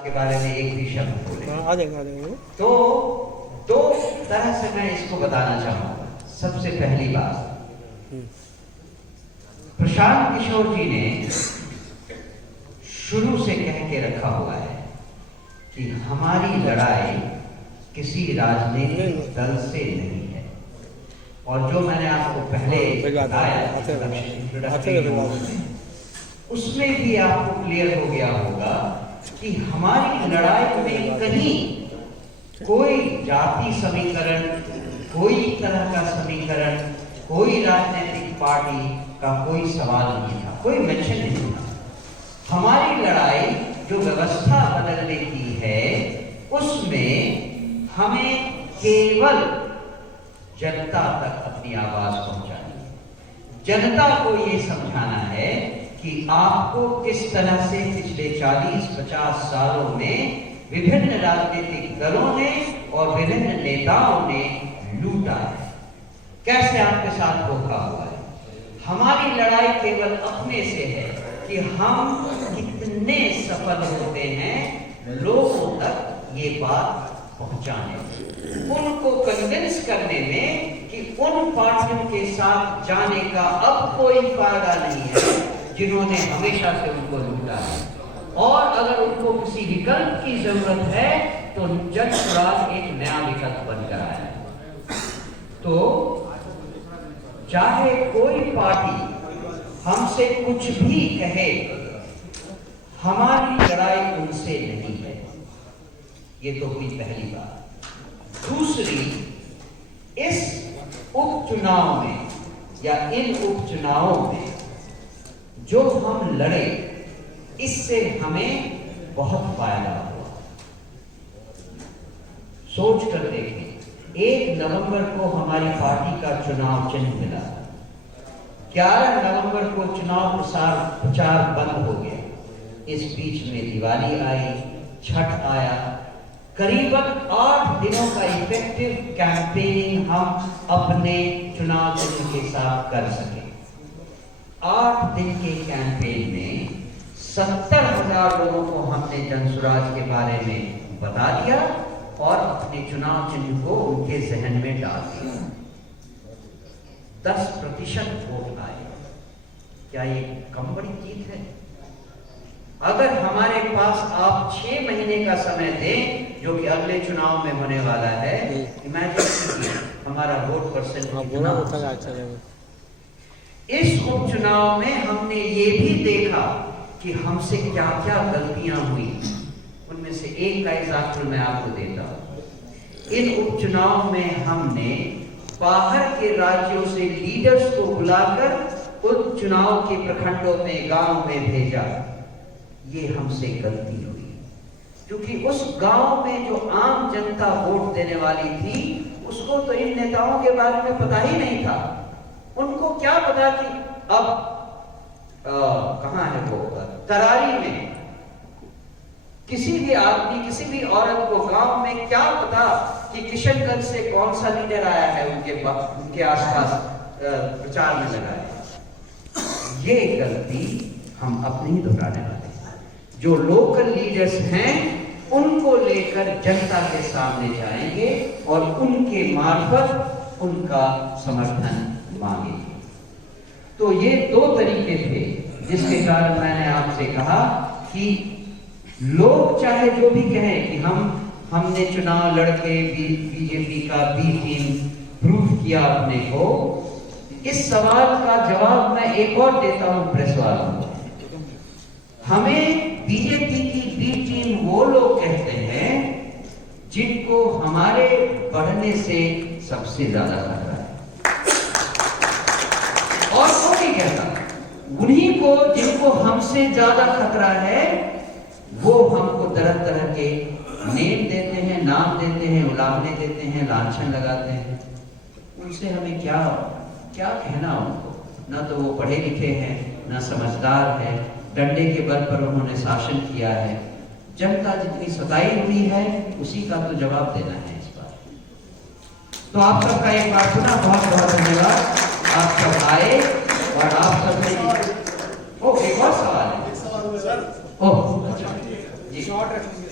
के बारे में एक भी शब्द बोले आ जाएंगे। तो दो तरह से मैं इसको बताना चाहूंगा। सबसे पहली बात, प्रशांत किशोर जी ने शुरू से कह के रखा हुआ है कि हमारी लड़ाई किसी राजनीतिक दल से नहीं है। और जो मैंने आपको पहले बताया उसमें भी आपको क्लियर हो गया होगा कि हमारी लड़ाई में कहीं कोई जाति समीकरण, कोई तरह का समीकरण, कोई राजनीतिक पार्टी का कोई सवाल नहीं था, कोई मेंशन नहीं था। हमारी लड़ाई जो व्यवस्था बदलने की है उसमें हमें केवल जनता तक अपनी आवाज पहुंचानी है। जनता को ये समझाना है कि आपको किस तरह से पिछले 40-50 सालों में विभिन्न राजनीतिक दलों ने और विभिन्न नेताओं ने लूटा है, कैसे आपके साथ धोखा हुआ है। हमारी लड़ाई केवल अपने से है कि हम कितने सफल होते हैं लोगों तक ये बात पहुंचाने में, उनको कन्विंस करने में कि उन पार्टियों के साथ जाने का अब कोई फायदा नहीं है जिन्होंने हमेशा से उनको लूटा है। और अगर उनको किसी विकल्प की जरूरत है तो जनसुराज एक नया विकल्प बनकर आया है। तो चाहे कोई पार्टी हमसे कुछ भी कहे, हमारी लड़ाई उनसे नहीं है। ये तो हुई पहली बात। दूसरी, इस उपचुनाव में या इन उपचुनावों में जो हम लड़े, इससे हमें बहुत फायदा हुआ। सोच कर देखें, 1 नवंबर को हमारी पार्टी का चुनाव चिन्ह मिला, 11 नवंबर को चुनाव प्रचार बंद हो गया। इस बीच में दिवाली आई, छठ आया, करीबन 8 दिनों का इफेक्टिव कैंपेनिंग हम अपने चुनाव चिन्ह के साथ कर सके। 8 दिन के कैंपेन में 70,000 लोगों को हमने जनसुराज के बारे में बता दिया और अपने चुनाव चिन्ह को उनके जहन में डाल दिया। 10% वोट आए। क्या ये कम बड़ी जीत है? अगर हमारे पास आप 6 महीने का समय दें, जो कि अगले चुनाव में होने वाला है, इमेजिन कीजिए हमारा वोट परसेंट कितना होगा। इस उपचुनाव में हमने ये भी देखा कि हमसे क्या क्या गलतियां हुई। उनमें से एक का एग्जाम्पल मैं आपको देता हूं। इन उपचुनाव में हमने बाहर के राज्यों से लीडर्स को बुलाकर उन चुनाव के प्रखंडों में, गांव में भेजा। ये हमसे गलती हुई, क्योंकि उस गांव में जो आम जनता वोट देने वाली थी उसको तो इन नेताओं के बारे में पता ही नहीं था। उनको क्या पता कि अब कहां है वो, तरारी में किसी भी आदमी, किसी भी औरत को गांव में क्या पता कि किशनगंज से कौन सा लीडर आया है उनके आसपास प्रचार में लगा है। ये गलती हम अपनी ही दोहराने वाले हैं। जो लोकल लीडर्स हैं उनको लेकर जनता के सामने जाएंगे और उनके मार्फत उनका समर्थन मांगेंगे। तो ये 2 तरीके थे जिसके कारण मैंने आपसे कहा कि लोग चाहे जो भी कहें कि हमने चुनाव लड़के बीजेपी का बी टीम प्रूव किया अपने को, इस सवाल का जवाब मैं एक और देता हूं प्रेस वालों को। हमें बीजेपी की बी टीम वो लोग कहते हैं जिनको हमारे बढ़ने से सबसे ज्यादा खतरा है, और कोई नहीं कहता। उन्हीं को जिनको हमसे ज्यादा खतरा है वो हमको तरह तरह के नेम देते हैं, नाम देते हैं, उलाहने देते हैं, लांछन लगाते हैं। उनसे हमें क्या क्या कहना उनको? ना तो वो पढ़े लिखे हैं, ना समझदार है, डंडे के बल पर उन्होंने शासन किया है। जनता जितनी सताई हुई है उसी का तो जवाब देना है इस बार। तो आप सबका एक बार पुनः बहुत बहुत धन्यवाद। आप सब आए और आप सबने एक और सवाल है। ओह अच्छा जी। शॉर्ट रखेंगे।